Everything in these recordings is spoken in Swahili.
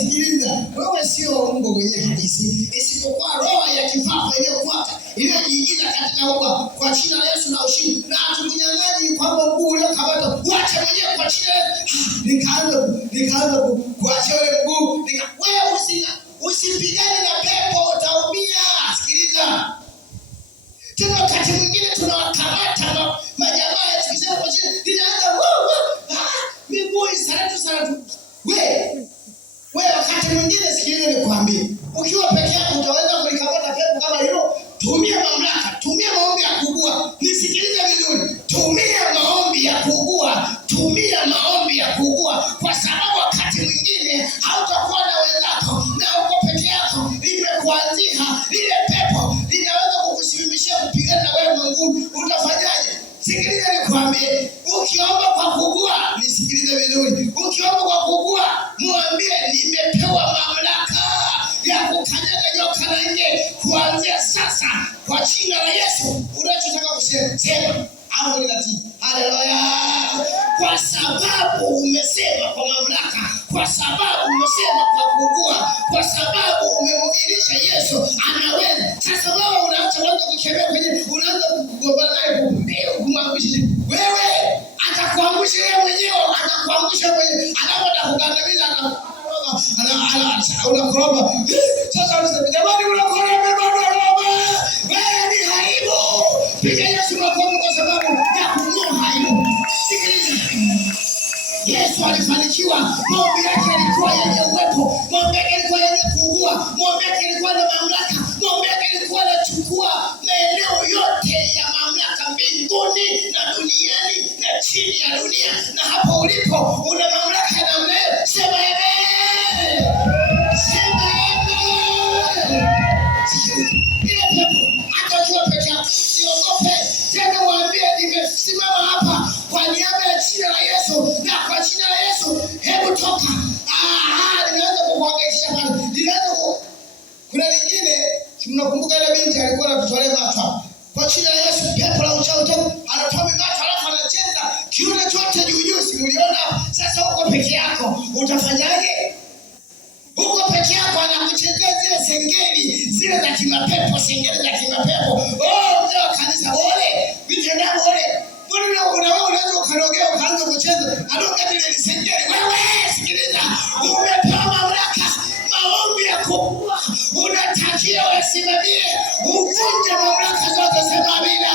Sikiliza, wewe sio Mungu mwenyewe halisi, isipokuwa roho ya kifafa iliyojiingiza katika umma kwa jina la Yesu na ushindi. Na hatukunyang'anyi kwamba mguu uliokamata uache mwenyewe kwa jina la nikaanza kuacha ule mguu. Wewe usipigane na pepo, utaumia. Sikiliza. Tena wakati mwingine tunawakamata majamaa ya tukisema kwa jina linaanza miguu salatu. Wewe wakati mwingine sikiliza nikwambie, ukiwa peke yako utaweza kulikamata pepo kama hilo? Tumia mamlaka, tumia maombi ya kuugua. Nisikilize vizuri. Tumia maombi ya kuugua. Tumia maombi ya kuugua, kwa sababu wakati mwingine hautakuwa na wenzako na uko peke yako. Limekuanzia lile pepo linaweza kukusimamishia kupigana na wewe Mungu. Utafanyaje? Sikiliza nikwambie, ukiomba kwa kuugua, nisikilize vizuri. Ukiomba kwa kuugua, mwambie nimepewa mamlaka ya kukanyaga nyoka na nge kuanzia sasa kwa jina la Yesu. Unachotaka kusema sema, au ninatii. Haleluya! Kwa sababu umesema kwa mamlaka, kwa sababu umesema kwa kuugua, kwa sababu umemdhihirisha Yesu anaweza. Sasa wewe unaanza kukemea kwenye, unaanza kugombana naye kumwangusha. Wewe atakuangusha yeye mwenyewe, atakuangusha mwenyewe. Anapokandamiza unakoroba. Sasa unasema jamani, unakoroba. Wewe ni haibu. Piga Yesu makofi kwa sababu ya kumua haibu. Sikiliza. Yesu alifanikiwa. Maombi yake yalikuwa yenye uwepo. Maombi yake yalikuwa yenye kuugua. Maombi yake yalikuwa na mamlaka. Maombi yake yalikuwa yanachukua maeneo yote ya mamlaka mbinguni na duniani na chini ya dunia. Na hapo ulipo una mamlaka ya namna hiyo. Sema amen. Sema amen. Ile pepo hata ukiwa peke yako usiogope. Tena mwambie nimesimama hapa kwa niaba ya jina la Yesu, na kwa jina la Yesu hebu toka. Ninaanza kukuhangaisha pale. Kuna lingine, mnakumbuka ile binti alikuwa anatutolea macho. Kwa jina la Yesu pepo la uchawi toka. Anatoa macho alafu anacheza kiuno chote juu, simuliona. Sasa uko peke yako, utafanyaje? Uko peke yako, anakuchezea zile sengeli zile za kimapepo, sengeli za kimapepo. Mzee wa kanisa ole, vitenda ole. Mbona unaweza ukarogea ukaanza kucheza? Aloka vile sengeli. Wewe sikiliza, umepewa mamlaka, maombi ya kuugua. Unatakiwa usimamie, uvunje mamlaka zote. Sema amina.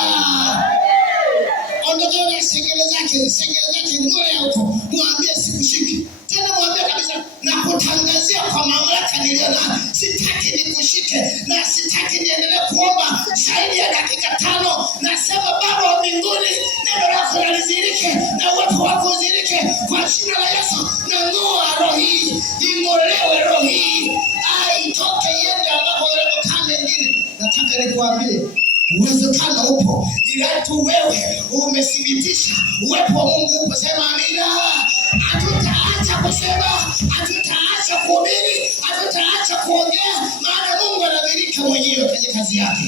Ondokea sengeli zake ngore huko. Mwambie sikushiki. Tena mwambie kabisa, na kutangazia kwa mamlaka niliona, sitaki nikushike na sitaki niendelee kuomba zaidi ya dakika 5. Nasema Baba wa mbinguni, neno lako lidhihirike na uwepo wako udhihirike kwa jina la Yesu. Na ng'oa roho hii, ing'olewe roho hii, aitoke iende ambapo kama nyingine. Nataka nikuambie uwezekano upo, ila tu wewe umethibitisha uwepo wa Mungu upo. Sema amina. Hatutaacha kusema, hatutaacha kuhubiri, hatutaacha kuongea, maana Mungu anadhihirika mwenyewe kwenye kazi yake.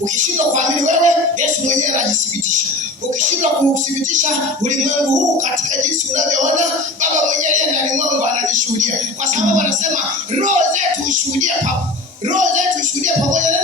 Ukishindwa kuamini wewe, Yesu mwenyewe anajithibitisha. Ukishindwa kuthibitisha ulimwengu huu katika jinsi unavyoona, Baba mwenyewe yeye ndani mwangu anajishuhudia, kwa sababu anasema roho zetu ushuhudie pamoja na